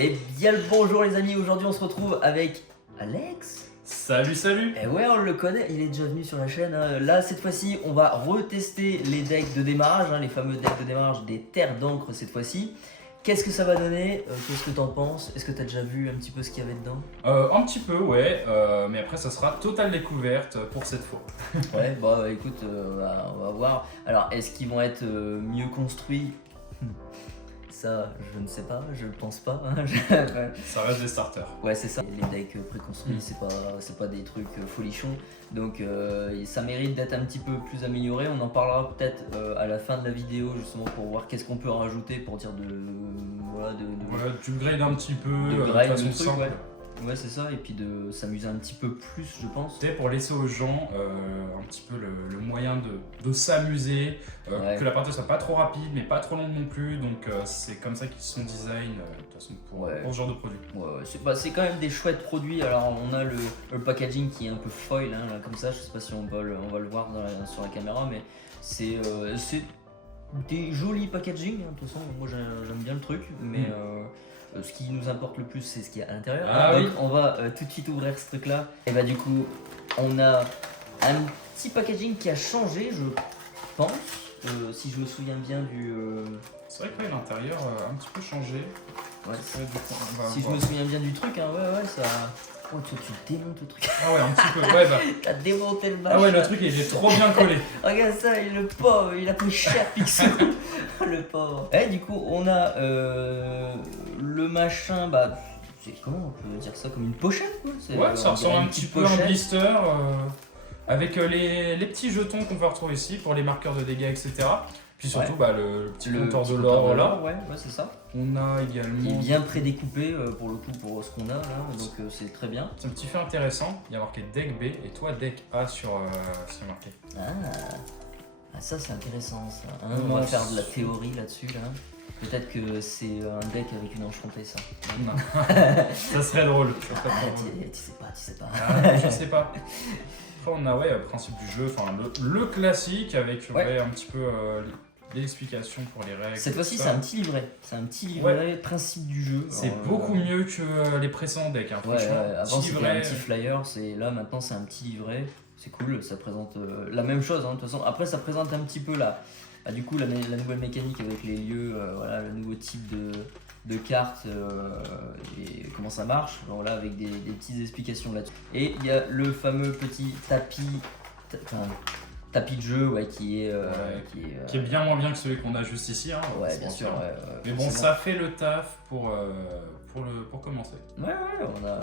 Et bien le bonjour les amis, aujourd'hui on se retrouve avec Alex. Salut, salut. Et ouais, on le connaît, il est déjà venu sur la chaîne. Là cette fois-ci on va retester les decks de démarrage, les fameux decks de démarrage des terres d'encre cette fois-ci. Qu'est-ce que ça va donner? Qu'est-ce que t'en penses? Est-ce que t'as déjà vu un petit peu ce qu'il y avait dedans? Un petit peu, ouais, mais après ça sera totale découverte pour cette fois. Ouais, bah écoute, on va voir. Alors est-ce qu'ils vont être mieux construits? Ça, je ne sais pas, je ne pense pas. Ça reste des starters. Ouais, c'est ça. Les decks préconstruits, c'est pas des trucs folichons. Donc, ça mérite d'être un petit peu plus amélioré. On en parlera peut-être à la fin de la vidéo, justement, pour voir qu'est-ce qu'on peut rajouter pour dire Voilà, tu grades un petit peu de de grade façon le truc, simple. ouais, c'est ça. Et puis de s'amuser un petit peu plus, je pense. C'était pour laisser aux gens un petit peu le moyen de s'amuser, Ouais. que la partie soit pas trop rapide, mais pas trop longue non plus. Donc c'est comme ça qu'ils sont design de toute façon pour ce genre de produit. Ouais, c'est quand même des chouettes produits. Alors on a le packaging qui est un peu foil, hein, là, comme ça. Je sais pas si on va le voir sur la caméra, mais c'est des jolis packaging. Hein, de toute façon, moi j'aime bien le truc, mais ce qui nous importe le plus, c'est ce qu'il y a à l'intérieur. Ah, Donc oui. on va tout de suite ouvrir ce truc-là. Et bah du coup, on a un petit packaging qui a changé, je pense. Si je me souviens bien du... C'est vrai que l'intérieur a un petit peu changé. Ouais, Ouais, du coup, on va si je voir. me souviens bien du truc, hein, ouais, ça... Oh, tu démontes le truc. Ah ouais, un petit peu, ouais, bah. T'as démonté le machin. Ah ouais, le truc il est trop bien collé. Regarde ça, et le pauvre, il a pris cher Picsou. Le pauvre. Et du coup, on a le machin, bah... Comment on peut dire ça? Comme une pochette, quoi. Ouais, ça on ressemble dirait un une petit petite peu à un pochette. blister avec les petits jetons qu'on peut retrouver ici pour les marqueurs de dégâts, etc. Puis surtout Ouais. bah, le petit compteur petit de compteur l'or là. ouais, c'est ça. On a Il est également bien prédécoupé pour le coup, pour ce qu'on a là, donc c'est très bien. c'est un petit fait intéressant. Il y a marqué deck B et toi deck A sur ce qui est marqué. Ah, ça c'est intéressant ça. Hein, on Non, va faire de la théorie là-dessus là. Peut-être que c'est un deck avec une enchantée ça. Non. Ça serait drôle. Ça serait Ah, trop drôle. tu sais pas. Ah, je sais pas. Après on a ouais, principe du jeu, enfin le classique avec ouais, un petit peu l'explication pour les règles. Cette fois-ci tout c'est ça. un petit livret. C'est un petit livret, principe du jeu. C'est Alors, beaucoup mieux que les précédents decks. Hein, Ouais, franchement. avant Petit c'était un livret, petit flyer, là maintenant c'est un petit livret. C'est cool, ça présente la même chose hein, de toute façon. Après ça présente un petit peu du coup la nouvelle mécanique avec les lieux, voilà, le nouveau type de cartes et comment ça marche. Alors là avec des petites explications là-dessus. Et il y a le fameux petit tapis de jeu ouais, qui est bien moins bien que celui qu'on a juste ici. Hein, ouais bien sûr. Mais bon, ça fait le taf pour commencer. Ouais, on a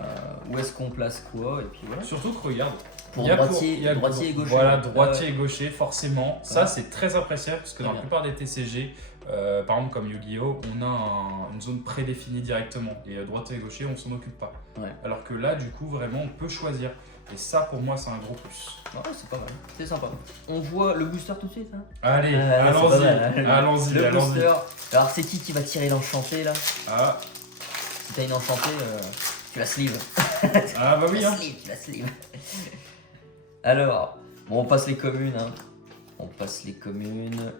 où est-ce qu'on place quoi et puis voilà. Surtout que regarde, Pour droitier et gaucher. Voilà, droitier et gaucher, forcément. Ça, c'est très appréciable parce que dans la plupart des TCG, par exemple comme Yu-Gi-Oh, on a une zone prédéfinie directement. Et droitier et gaucher, on s'en occupe pas. Ouais. Alors que là, du coup, vraiment, on peut choisir. Et ça, pour moi, c'est un gros plus. Ouais, c'est pas mal, c'est sympa. On voit le booster tout de suite. Hein. Allez, C'est pas mal, hein. allons-y. Le booster. Alors, c'est qui va tirer l'enchanté là? Ah. Si t'as une enchantée, tu la sleeve. Ah bah oui, hein. Tu la sleeve. Alors, bon, on passe les communes. Hein. On passe les communes.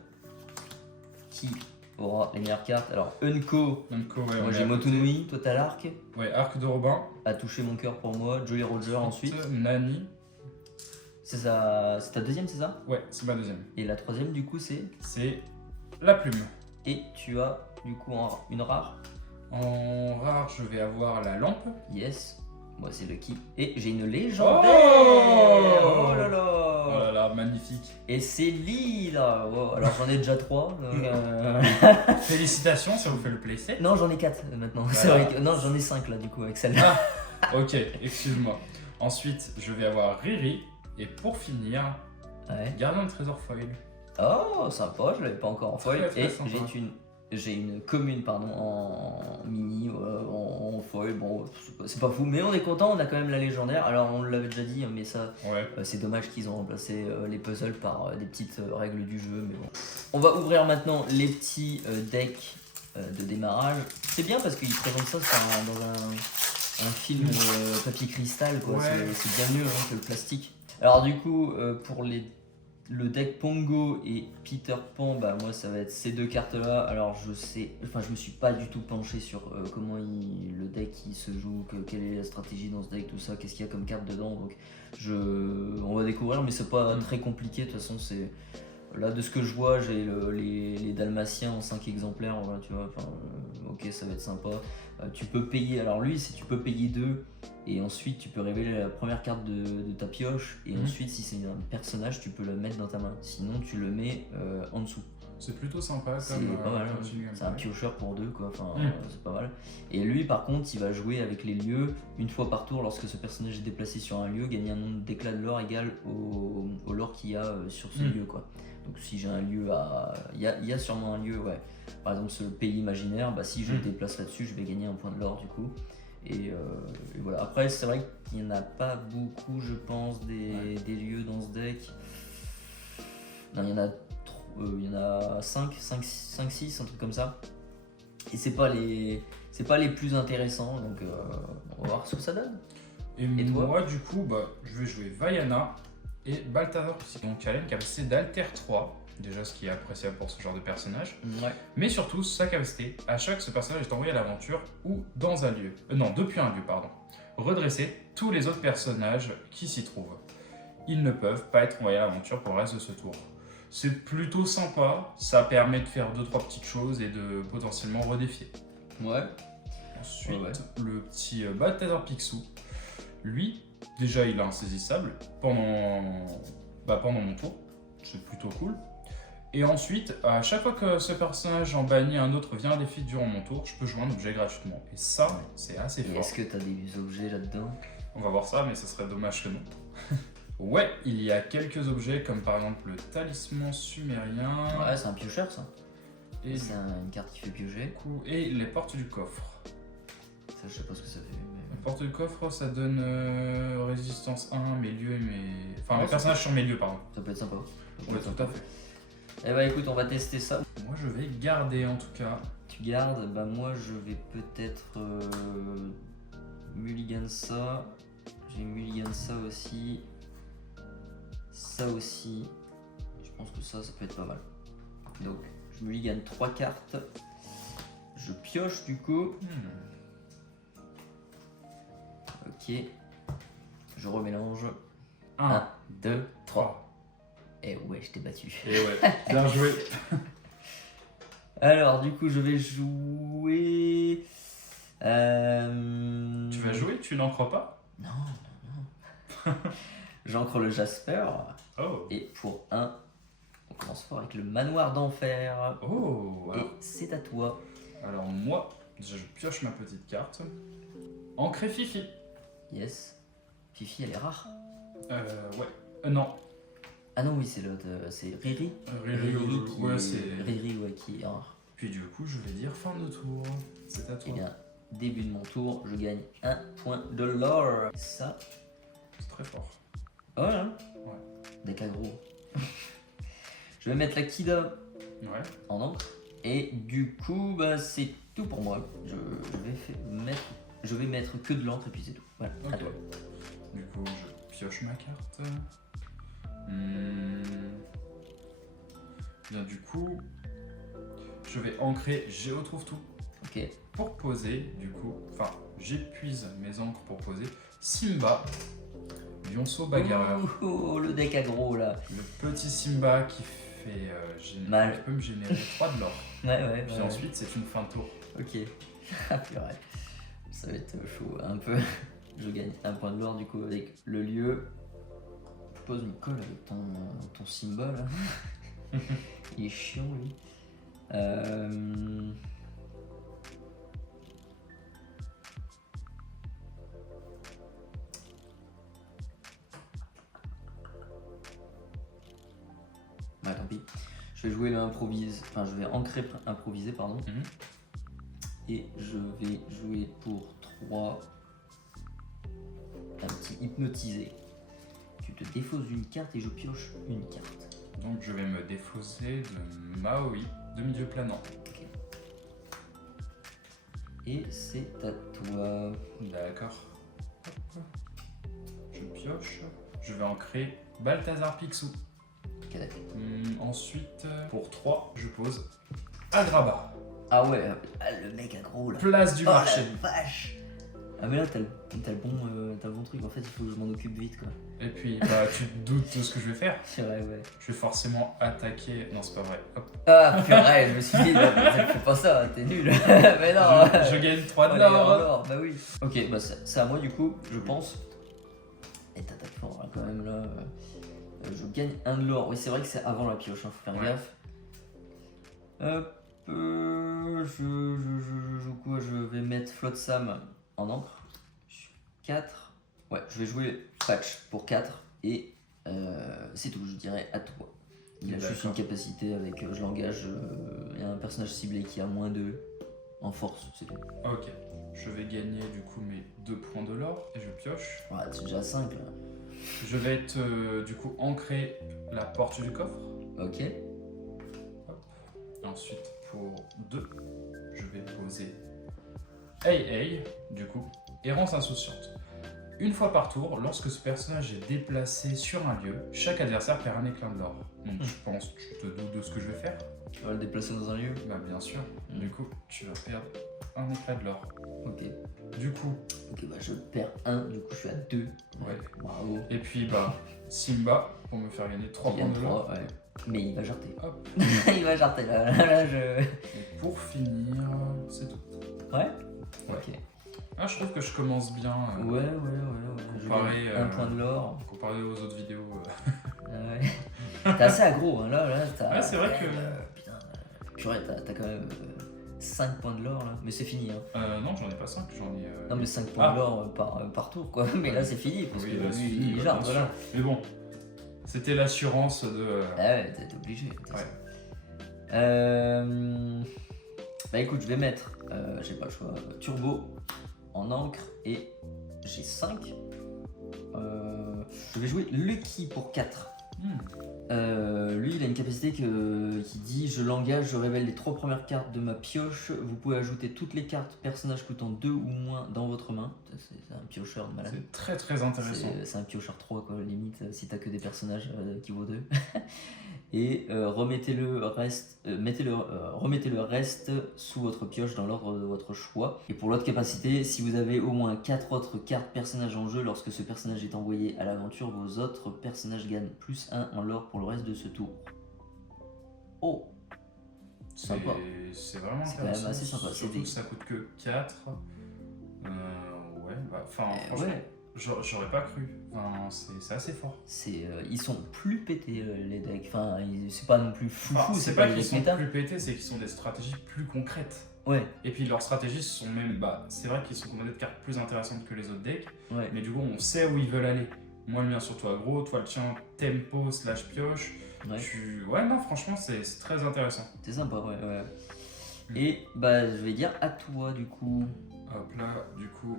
Qui aura les meilleures cartes? Alors, Unko. ouais, Moi j'ai Motonui, toi t'as l'arc. Ouais, Arc de Robin. A touché mon cœur pour moi. Jolly Roger ensuite. Nani. C'est ta deuxième, c'est ça? Ouais, c'est ma deuxième. Et la troisième, du coup, c'est. C'est la plume. Et tu as, du coup, une rare. En rare, je vais avoir la lampe. Yes. Moi, c'est le qui. Et j'ai une légendaire. Oh là là. Oh là là, magnifique. Et c'est Lila. Oh, alors j'en ai déjà 3. Félicitations, ça vous fait le plaisir. Non, j'en ai 4 maintenant. Voilà. C'est vrai que... Non, j'en ai 5 là, du coup, avec celle-là. Ah, ok, excuse-moi. Ensuite, je vais avoir Riri. Et pour finir, Ouais. Gardien de trésor foil. Oh, sympa, je l'avais pas encore en foil. Très, très Et sympa. j'ai une commune pardon en mini, en foil. Bon, c'est pas fou, mais on est content, on a quand même la légendaire. Alors on l'avait déjà dit, mais ça, Ouais. c'est dommage qu'ils ont remplacé les puzzles par des petites règles du jeu. Mais bon. On va ouvrir maintenant les petits decks de démarrage. C'est bien parce qu'ils présentent ça dans un film papier cristal, quoi. Ouais. C'est bien mieux hein, que le plastique. Alors du coup, pour le deck Pongo et Peter Pan, bah moi ça va être ces deux cartes là. Alors je me suis pas du tout penché sur comment ils deck qui se joue, quelle est la stratégie dans ce deck, tout ça, qu'est-ce qu'il y a comme carte dedans. Donc on va découvrir, mais c'est pas très compliqué. De toute façon, c'est là de ce que je vois, j'ai les Dalmatiens en 5 exemplaires. Voilà, tu vois, ok, ça va être sympa. Tu peux payer, alors lui, si tu peux payer 2 et ensuite tu peux révéler la première carte de ta pioche, et ensuite, si c'est un personnage, tu peux le mettre dans ta main. Sinon, tu le mets en dessous. C'est plutôt sympa C'est comme pas mal, c'est un piocheur pour 2 quoi, c'est pas mal. Et lui par contre il va jouer avec les lieux une fois par tour. Lorsque ce personnage est déplacé sur un lieu, gagner un nombre d'éclats de l'or égal au lore qu'il y a sur ce lieu quoi. Donc si j'ai un lieu il y a sûrement un lieu, ouais. Par exemple ce pays imaginaire, bah, si je le déplace là-dessus, je vais gagner un point de l'or du coup. Et voilà, après c'est vrai qu'il n'y en a pas beaucoup je pense des lieux dans ce deck. Non, il y en a 5, 6, un truc comme ça. Et c'est pas les plus intéressants, donc on va voir ce que ça donne. Et moi, du coup, je vais jouer Vaiana et Balthazar Psy. Donc, il a une capacité d'Alter 3, déjà ce qui est appréciable pour ce genre de personnage. Ouais. Mais surtout, sa capacité, à chaque ce personnage est envoyé à l'aventure ou dans un lieu. Non, depuis un lieu, pardon. Redresser tous les autres personnages qui s'y trouvent. Ils ne peuvent pas être envoyés à l'aventure pour le reste de ce tour. C'est plutôt sympa, ça permet de faire 2-3 petites choses et de potentiellement redéfier. Ouais. Ensuite, le petit Balthazar Picsou, lui, déjà il est insaisissable pendant mon tour, c'est plutôt cool. Et ensuite, à chaque fois que ce personnage en bannit un autre via un défi durant mon tour, je peux jouer un objet gratuitement. Et ça, c'est assez fort. Est-ce que tu as des objets là-dedans? On va voir ça, mais ce serait dommage que non. Ouais, il y a quelques objets comme par exemple le talisman sumérien. Ouais, c'est un piocheur ça. Et c'est une carte qui fait piocher. Et les portes du coffre. Ça, je sais pas ce que ça fait. Mais... Les portes du coffre, ça donne résistance 1, mes lieux et mes. Enfin, Ouais, mes personnages sur mes lieux, pardon. Ça peut être sympa. Ouais, tout à fait. Eh bah écoute, on va tester ça. Moi, je vais garder en tout cas. Tu gardes, bah moi je vais peut-être mulligan ça. J'ai mulligan ça aussi. Ça aussi, je pense que ça peut être pas mal. Donc, je mulligan 3 cartes. Je pioche du coup. Ok. Je remélange. 1, 2, 3. Et ouais, je t'ai battu. Et ouais, bien joué. Alors, du coup, je vais jouer. Tu vas jouer? Tu n'en crois pas? Non. J'ancre le Jasper. Oh. Et pour 1, on commence fort avec le manoir d'enfer. Oh. Et c'est à toi. Alors moi, déjà je pioche ma petite carte. Ancré Fifi. Yes. Fifi, elle est rare. Ouais. Non. Ah non, oui, c'est l'autre. C'est Riri. Riri, qui est rare. Puis du coup, je vais dire fin de tour. C'est à toi. Eh bien, début de mon tour, je gagne 1 point de l'or. Ça. C'est très fort. Voilà. Ouais. Deck aggro. Je vais mettre la Kida en encre. Et du coup, bah, c'est tout pour moi. Je vais mettre que de l'encre et puis c'est tout. Voilà, à toi. Du coup, je pioche ma carte. Bien, du coup, je vais ancrer Géotrouve tout. Ok. Pour poser, du coup, enfin, j'épuise mes encres pour poser Simba, Lionceau Bagarreur. Oh, le deck aggro là. Le petit Simba qui fait mal. Qui peut me générer 3 de l'or. Ouais. Puis ensuite, c'est une fin de tour. Ok. Ah, purée. Ça va être chaud un peu. Je gagne 1 point de l'or du coup avec le lieu. Je pose une colle avec ton Simba là. Il est chiant lui. Ouais, tant pis. Je vais jouer le improvise. Enfin, je vais ancrer improviser, pardon. Et je vais jouer pour 3 un petit hypnotisé. Tu te défausses d'une carte et je pioche une carte. Donc je vais me défausser de Maui, de milieu planant. Okay. Et c'est à toi. D'accord. Je pioche. Je vais ancrer Balthazar Picsou. Okay, ensuite, pour 3, je pose Agrabah. Ah ouais, le mec aggro là. Place du marché. La vache. Ah mais là t'as le bon truc, en fait il faut que je m'en occupe vite quoi. Et puis, bah, tu te doutes de ce que je vais faire. C'est vrai, ouais. Je vais forcément attaquer. Non, c'est pas vrai. Hop. Ah purée, je me suis dit, fais pas ça, t'es nul. Mais non. Je gagne 3 de Allez, en l'or. or, bah oui. Ok, bah c'est à moi du coup, je pense. Et t'attaques fort là, quand même là. Je gagne 1 de l'or. Oui, c'est vrai que c'est avant la pioche, hein, faut faire Ouais. gaffe. Hop, je joue quoi? Je vais mettre Flotsam en encre. 4. Ouais, je vais jouer patch pour 4 et c'est tout, je dirais à toi. Il a juste une capacité avec, je l'engage, il y a un personnage ciblé qui a moins 2 en force, c'est tout. Ok, je vais gagner du coup mes 2 points de l'or et je pioche. Ouais, c'est déjà 5 là. Je vais être du coup ancrer la porte du coffre. Ok. Hop. Ensuite pour 2, je vais poser Hey du coup, errance insouciante. Une fois par tour, lorsque ce personnage est déplacé sur un lieu, chaque adversaire perd un éclat de l'or. Donc je pense que tu te doutes de ce que je vais faire. Tu vas le déplacer dans un lieu. Bah bien sûr. Du coup, tu vas perdre un éclat de l'or. Ok. Du coup. Ok, bah je perds 1, du coup je suis à 2. Ouais. Bravo. Et puis bah, Simba, pour me faire gagner 3 points de l'or. Ouais. Mais il va jarter. Hop. Il va jarter là, je... Et pour finir, c'est tout. Ouais. Ok. Ah, je trouve que je commence bien. Ouais. Comparé, un point de l'or. Comparé aux autres vidéos. Ouais. T'es assez aggro, hein, là t'as... Ouais, c'est vrai que... putain, purée, t'as quand même 5 points de l'or là. Mais c'est fini, hein. Non, j'en ai pas 5, j'en ai... Non mais 5 points de l'or par tour, quoi. Mais là c'est fini, parce que là, lui, il jarte, voilà. Mais bon, c'était l'assurance de... Ah ouais, t'es obligé. Ouais. Bah écoute, je vais mettre, j'ai pas le choix, turbo en encre et j'ai 5. Je vais jouer Lucky pour 4. Lui, il a une capacité qui dit: je l'engage, je révèle les 3 premières cartes de ma pioche. Vous pouvez ajouter toutes les cartes personnages coûtant 2 ou moins dans votre main. C'est un piocheur de malade. C'est très très intéressant. C'est un piocheur 3 quoi, limite, si t'as que des personnages qui vaut 2. Et remettez le reste sous votre pioche dans l'ordre de votre choix. Et pour l'autre capacité, si vous avez au moins 4 autres cartes personnages en jeu, lorsque ce personnage est envoyé à l'aventure, vos autres personnages gagnent +1 en lore pour le reste de ce tour. Oh, sympa. C'est vraiment intéressant. C'est quand même assez sympa. Surtout que ça coûte que 4. Ouais, bah, enfin, franchement, ouais. J'aurais pas cru. Enfin, c'est assez fort. Ils sont plus pétés les decks. Enfin, c'est pas non plus fou. C'est pas qu'ils sont plus pétés, c'est qu'ils sont des stratégies plus concrètes. Ouais. Et puis leurs stratégies sont même, c'est vrai qu'ils sont commandés de cartes plus intéressantes que les autres decks. Ouais. Mais du coup, on sait où ils veulent aller. Moi, le mien surtout aggro, toi le tien tempo / pioche. Ouais, non, franchement, c'est très intéressant. C'est sympa, ouais. Et bah, je vais dire à toi du coup. Hop là, du coup.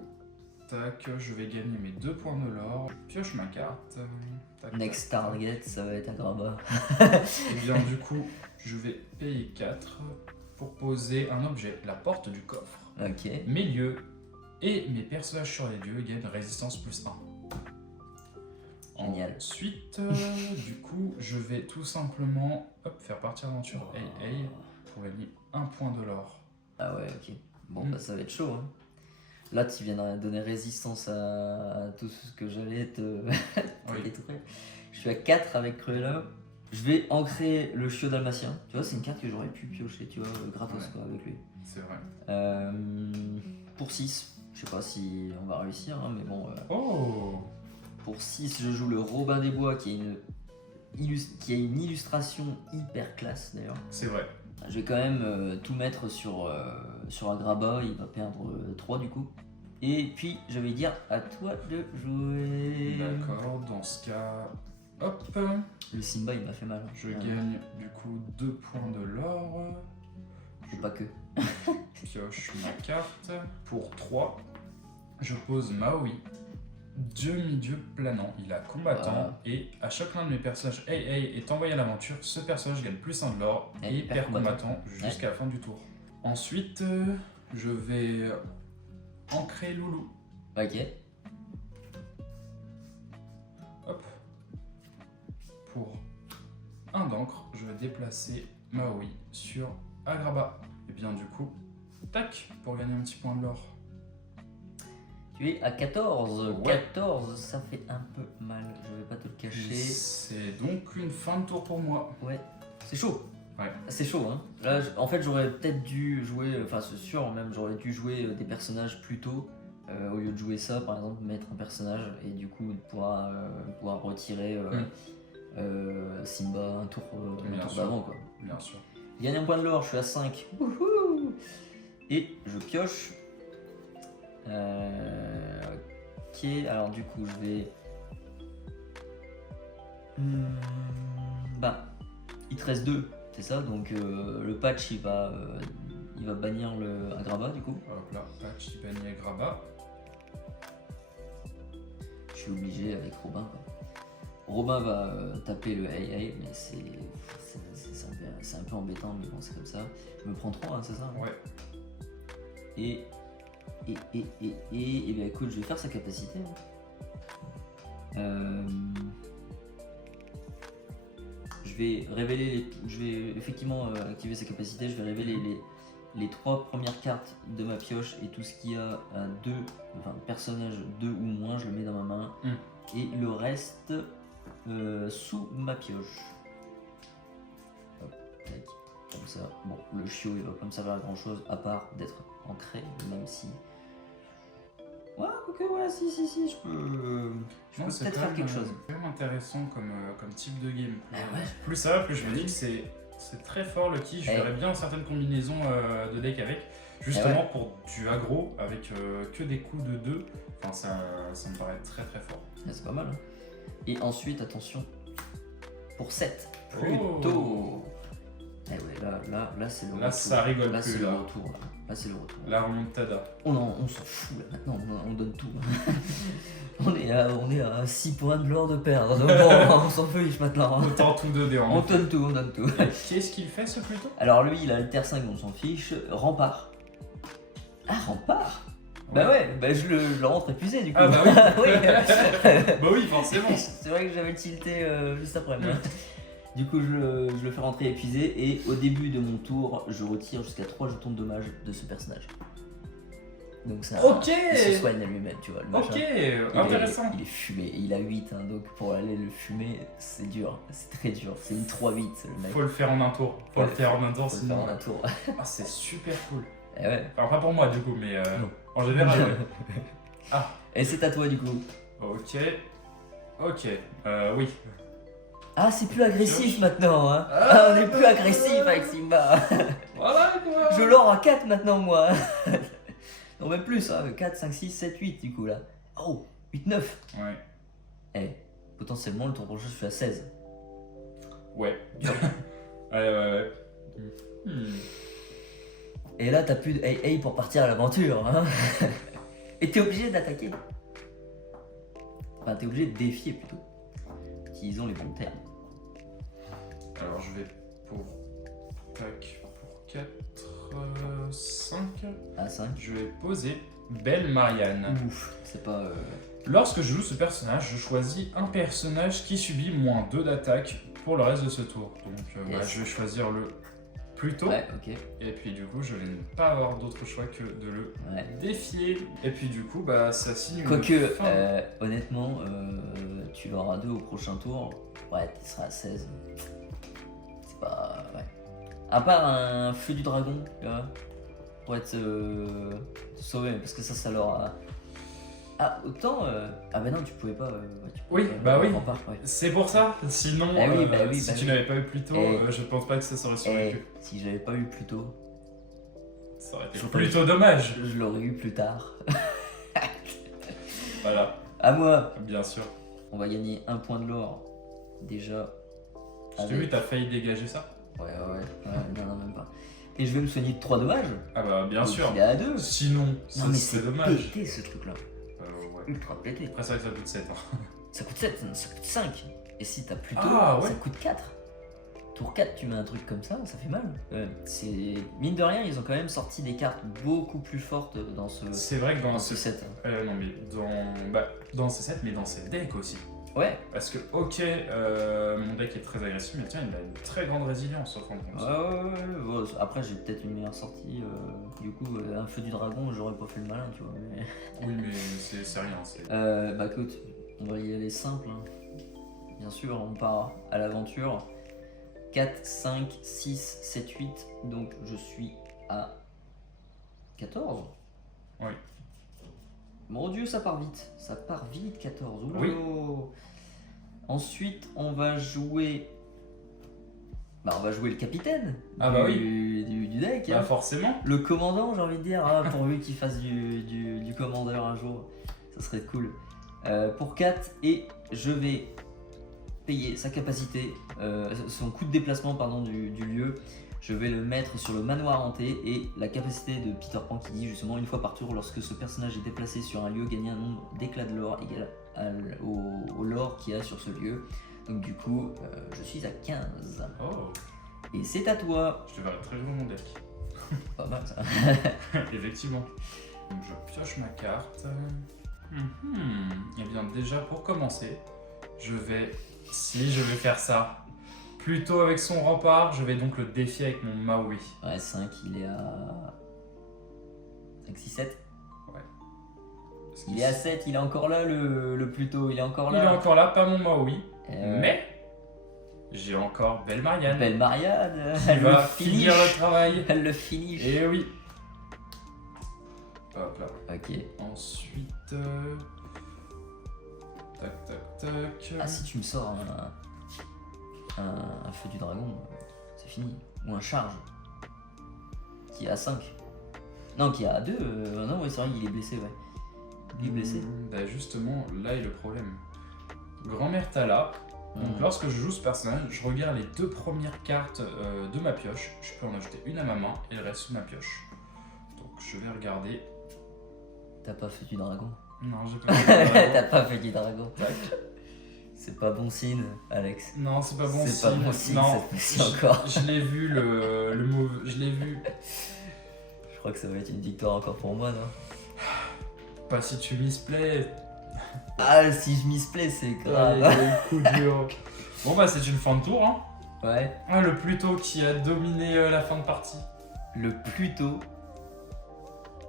Tac, je vais gagner mes 2 points de l'or. Je pioche ma carte. Next target, ça va être un grabat. Et bien du coup, je vais payer 4 pour poser un objet, la porte du coffre. Ok. Mes lieux et mes personnages sur les lieux gagnent résistance +1. Génial. Ensuite, du coup, je vais tout simplement faire partir l'aventure Hey pour gagner 1 point de l'or. Ah ouais, ok. Bon, bah ça va être chaud, hein. Là, tu viens de donner résistance à tout ce que j'allais te détruire. Je suis à 4 avec Cruella. Je vais ancrer le chiot dalmatien. Tu vois, c'est une carte que j'aurais pu piocher, tu vois, gratos quoi, avec lui. C'est vrai. Pour 6, je sais pas si on va réussir, hein, mais bon. Oh. Pour 6, je joue le Robin des Bois qui a une illustration hyper classe d'ailleurs. C'est vrai. Je vais quand même tout mettre sur un grabat, il va perdre 3 du coup. Et puis je vais dire à toi de jouer. D'accord, dans ce cas, hop. Le Simba il m'a fait mal. Je gagne du coup 2 points de l'or. Je pas que. Pioche ma carte. Pour 3, je pose Maui. Demi-dieu planant, il a combattant et à chacun de mes personnages Hey est envoyé à l'aventure, ce personnage gagne +1 de l'or et perd combattant jusqu'à la fin du tour. Ensuite, je vais ancrer Loulou. Ok. Hop. Pour 1 d'encre, je vais déplacer Maui sur Agrabah. Et bien du coup, tac, pour gagner un petit point de l'or. Tu es à 14. Ouais. 14, ça fait un peu mal, je vais pas te le cacher. C'est donc une fin de tour pour moi. Ouais, c'est chaud. Ouais. C'est chaud, hein. Là, en fait, j'aurais peut-être dû jouer, enfin, c'est sûr, même, j'aurais dû jouer des personnages plus tôt. Au lieu de jouer ça, par exemple, mettre un personnage et du coup pouvoir retirer Simba un tour d'avant, quoi. Bien sûr. Gagne un point de l'or, je suis à 5. Wouhou. Et je pioche. Ok, alors du coup, je vais. Bah, il te reste 2, c'est ça. Donc le patch, il va bannir le Agrabah, du coup. Hop là, patch, Ibani et Graba. Je suis obligé avec Robin, quoi. Robin va taper le hey, mais c'est un peu embêtant, mais bon, c'est comme ça. Je me prends 3, hein, c'est ça, hein. Ouais. Et bien écoute, je vais faire sa capacité. Je vais révéler, je vais effectivement activer sa capacité. Je vais révéler les 3 premières cartes de ma pioche et tout ce qu'il y a à personnage 2 ou moins, je le mets dans ma main. Et le reste sous ma pioche. Hop, tac, comme ça. Bon, le chiot il va pas me servir à grand chose à part d'être ancré, même si. Ouais, ok, ouais, si, je peux peut-être faire quelque chose. C'est quand même intéressant comme type de game. Ah ouais. Plus ça va, plus je me dis que c'est très fort le qui. Je verrais bien certaines combinaisons de deck avec. Justement pour du aggro avec que des coups de 2. Enfin, ça me paraît très très fort. C'est pas mal, hein. Et ensuite, attention, pour 7, plutôt. Eh ouais, là c'est le retour. Là, ça rigole là, plus. C'est le retour. Là, c'est le retour. La remontada. On s'en fout, là, maintenant, on donne tout. on est à 6 points de l'or de perdre, donc on s'en fiche maintenant. Autant tout donner en On donne tout. Qu'est-ce qu'il fait ce plutôt? Alors lui, il a Alter 5, on s'en fiche. Rempart. Ah, Rempart. Bah ouais, bah je le rentre épuisé du coup. Ah bah oui. Oui. Bah oui, forcément. C'est vrai que j'avais tilté juste après. Mais... Du coup, je le fais rentrer épuisé et au début de mon tour, je retire jusqu'à 3 jetons de dommage de ce personnage. Donc ça, il se soigne à lui-même, tu vois. Le machin. Intéressant. Il est fumé, il a 8, hein, donc pour aller le fumer, c'est dur, c'est très dur. C'est une 3-8 le mec. Faut le faire en un tour. Faut le faire en un tour, sinon. En un tour. Ah, c'est super cool. Et ouais. Enfin, pas pour moi du coup, mais en général. Ouais. Ah. Et c'est à toi du coup. Ok. Oui. Ah, c'est plus agressif maintenant, hein. Ah, on est plus agressif avec Simba. Voilà quoi. Je l'or à 4 maintenant, moi. Non, même plus, hein. 4, 5, 6, 7, 8 du coup là. Oh, 8, 9. Ouais. Eh, potentiellement le tour prochain, je suis à 16. Ouais. Ouais. Et là, t'as plus de hey pour partir à l'aventure, hein. Et t'es obligé d'attaquer. Enfin, t'es obligé de défier plutôt. Utilisons les bons termes. Alors je vais pour 4, 5. À 5. Je vais poser Belle Marianne. Ouf, c'est pas... Lorsque je joue ce personnage, je choisis un personnage qui subit moins 2 d'attaque pour le reste de ce tour. Donc je vais choisir le plus tôt. Ouais, ok. Et puis du coup, je vais ne pas avoir d'autre choix que de le défier. Et puis du coup, ça signe une Quoique, fin. honnêtement, tu l'auras 2 au prochain tour. Ouais, tu seras à 16. C'est pas... Ouais. À part un feu du dragon, tu vois, pour être sauvé, parce que ça l'aura... Ah, autant... Ah bah non, tu pouvais pas... Oui, bah oui. Ouais. C'est pour ça. Sinon, si tu n'avais pas eu plus tôt, je pense pas que ça serait survécu. Si j'avais pas eu plus tôt... Ça aurait été plutôt dommage. Je l'aurais eu plus tard. Voilà. À moi. Bien sûr. On va gagner 1 point de l'or. Déjà. Je t'ai vu, t'as failli dégager ça. Ouais, non, même pas. Et je vais me soigner de 3 dommages. Ah bah bien sûr. Il est à 2. Sinon, non, mais c'est dommage. pété ce truc-là. Ouais. Ultra pété. Après, c'est vrai que ça coûte 7. Hein. Ça coûte 7, ça coûte 5. Et si t'as plus tôt, ça coûte 4. Tour 4, tu mets un truc comme ça fait mal. C'est mine de rien, ils ont quand même sorti des cartes beaucoup plus fortes dans ce. C'est vrai que dans ce set. Non mais dans ce set, mais dans ces decks aussi. Ouais. Parce que mon deck est très agressif, mais tiens, il a une très grande résilience au fond de compte. Ouais. Bon, après, j'ai peut-être une meilleure sortie. Du coup, un feu du dragon, j'aurais pas fait le malin, tu vois. Mais... Oui, mais c'est rien. Bah écoute, on va y aller simple. Hein. Bien sûr, on part à l'aventure. 4, 5, 6, 7, 8. Donc je suis à 14. Oui. Mon Dieu, ça part vite. Ça part vite, 14. Oula. Oui. Ensuite, on va jouer... Bah, on va jouer le capitaine du deck. Bah Hein. forcément. Le commandant, j'ai envie de dire, hein, pourvu qu'il fasse du commandeur un jour. Ça serait cool. Pour 4, et je vais payer sa capacité, son coût de déplacement pardon, du lieu. Je vais le mettre sur le manoir hanté et la capacité de Peter Pan qui dit justement une fois par tour, lorsque ce personnage est déplacé sur un lieu, gagner un nombre d'éclats de l'or égal au lore qu'il y a sur ce lieu. Donc du coup, je suis à 15. Oh. Et c'est à toi. Je te verrai très jouer mon deck. Pas mal ça. Effectivement. Donc je pioche ma carte. Et bien déjà pour commencer, je vais faire ça. Plutôt avec son rempart, je vais donc le défier avec mon Maui. Ouais, 5, il est à... 5, 6, 7. Ouais. Il est à 7, il est encore là le Pluto, il est encore là. Il est encore là, pas mon Maui. Mais j'ai encore Belle Marianne. Belle Marianne, qui va finir le travail. Elle le finit. Et oui. Hop là. Ok. Ensuite... Tac, tac, tac. Ah, si tu me sors un feu du dragon, c'est fini. Ou un charge. Qui est à 5. Non, qui est à 2. Non, oui, c'est vrai, il est blessé, ouais. Il est blessé. Bah justement, là est le problème. Grand-mère Tala. Donc lorsque je joue ce personnage, je regarde les 2 premières cartes de ma pioche. Je peux en ajouter une à ma main et le reste sous ma pioche. Donc je vais regarder. T'as pas fait du dragon? Non, j'ai pas fait du dragon. T'as pas fait du dragon. Tac. C'est pas bon signe, Alex. Non, c'est pas bon signe. C'est pas bon signe Non, cette fois-ci encore. Je l'ai vu le move, je l'ai vu. Je crois que ça va être une victoire encore pour moi, non? Pas si tu misplay. Ah, si je misplay, c'est grave. Coup dur. Bon bah c'est une fin de tour hein. Ouais. Ah, le Pluto qui a dominé la fin de partie. Le Pluto.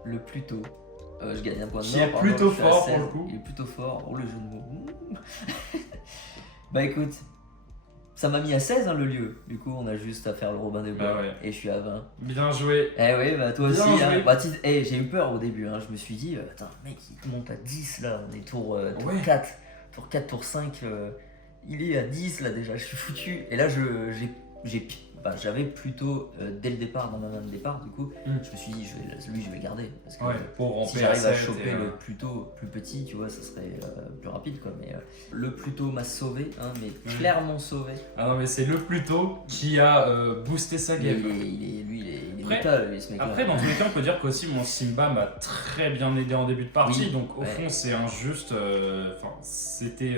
Je gagne un point de Qui mort. est pardon, plutôt je suis à fort, 16. pour le coup. Il est plutôt fort. Oh, le jeu de mots. Bah écoute, ça m'a mis à 16 hein, le lieu. Du coup, on a juste à faire le Robin des Bois. Bah ouais. Et je suis à 20. Bien joué. Eh oui, bah toi Bien aussi. joué. Hein. Bah, j'ai eu peur au début. Hein. Je me suis dit, attends, mec, il monte à 10 là. On est tour Ouais. 4. Tour 4, tour 5. Il est à 10 là déjà. Je suis foutu. Et là, j'avais plutôt dès le départ, dans ma main de départ, du coup, je me suis dit, je vais garder. Parce que Ouais, pour si ramper j'arrive à 7 choper et, le Pluto plus petit, tu vois, ça serait plus rapide quoi. Mais le Pluto m'a sauvé, hein, mais clairement sauvé. Ah non mais c'est le Pluto qui a boosté sa Mais game. il est Après- métal, lui, ce mec-là. Après dans tous les cas on peut dire qu'aussi mon Simba m'a très bien aidé en début de partie. Oui, Donc au ouais. fond c'est injuste. Enfin c'était...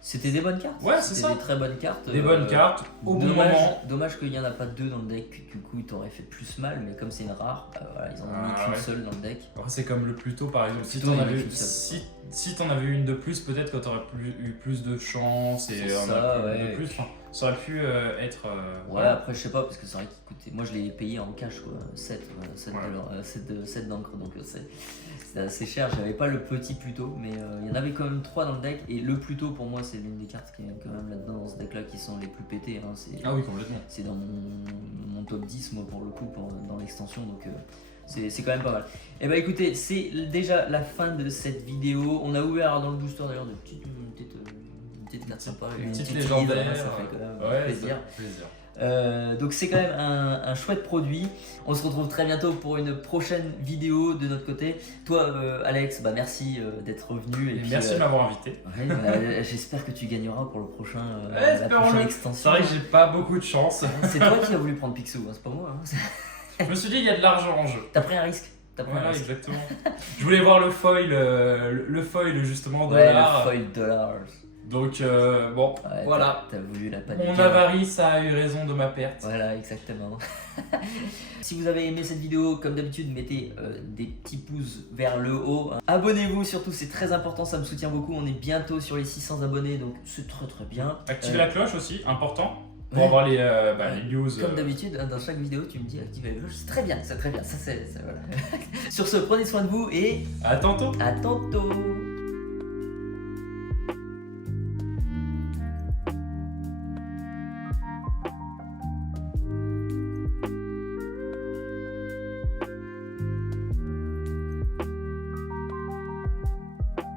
C'était des bonnes cartes. Ouais, c'est C'était ça. des très bonnes cartes. Des bonnes cartes au bon moment. Dommage qu'il n'y en a pas 2 dans le deck, du coup il t'aurait fait plus mal, mais comme c'est une rare, voilà, ils en ont mis qu'une ouais. seule dans le deck. Après c'est comme le Pluto par exemple. Si Pluto, t'en il y en a avais, qu'une seule. si t'en avais une de plus, peut-être que t'aurais eu plus de chance et C'est ça, ouais. de plus. Enfin, ça aurait pu être... Ouais, après je sais pas, parce que c'est vrai qu'il coûtait. Moi je l'ai payé en cash quoi, 7 Ouais. 7 d'encre, donc c'est assez cher. J'avais pas le petit Pluto, mais il y en avait quand même 3 dans le deck, et le Pluto pour moi c'est l'une des cartes qui est quand même là-dedans dans ce deck là qui sont les plus pétées. Hein. Ah oui, complètement. C'est dans mon top 10 moi pour le coup, dans l'extension, donc c'est quand même pas mal. Et bah écoutez, c'est déjà la fin de cette vidéo. On a ouvert dans le booster d'ailleurs une petite carte sympa, Une petite lead, légendaire. ça fait quand même Ouais, plaisir. ça fait plaisir. Donc c'est quand même un chouette produit. On se retrouve très bientôt pour une prochaine vidéo de notre côté. Toi Alex, bah merci d'être revenu. Et puis, Merci de m'avoir invité. ouais, j'espère que tu gagneras pour le prochain, Ouais, la espérons-le. prochaine C'est extension. vrai que j'ai pas beaucoup de chance. C'est toi qui as voulu prendre Picsou, hein, c'est pas moi. Hein. Je me suis dit, il y a de l'argent en jeu. T'as pris un risque. T'as pris un Voilà, risque. exactement. Je voulais voir le foil justement Ouais, dollar. le foil dollars. Donc bon, Ouais, voilà. T'as voulu la panique. Mon avarice a eu raison de ma perte. Voilà, exactement. Si vous avez aimé cette vidéo, comme d'habitude, mettez des petits pouces vers le haut. Hein. Abonnez-vous surtout, c'est très important, ça me soutient beaucoup. On est bientôt sur les 600 abonnés, donc c'est très très bien. Activez la cloche aussi, important. pour avoir les news. Comme d'habitude, dans chaque vidéo, tu me dis activez la cloche, c'est très bien, c'est très bien. Voilà. Sur ce, prenez soin de vous et À tantôt. à tantôt.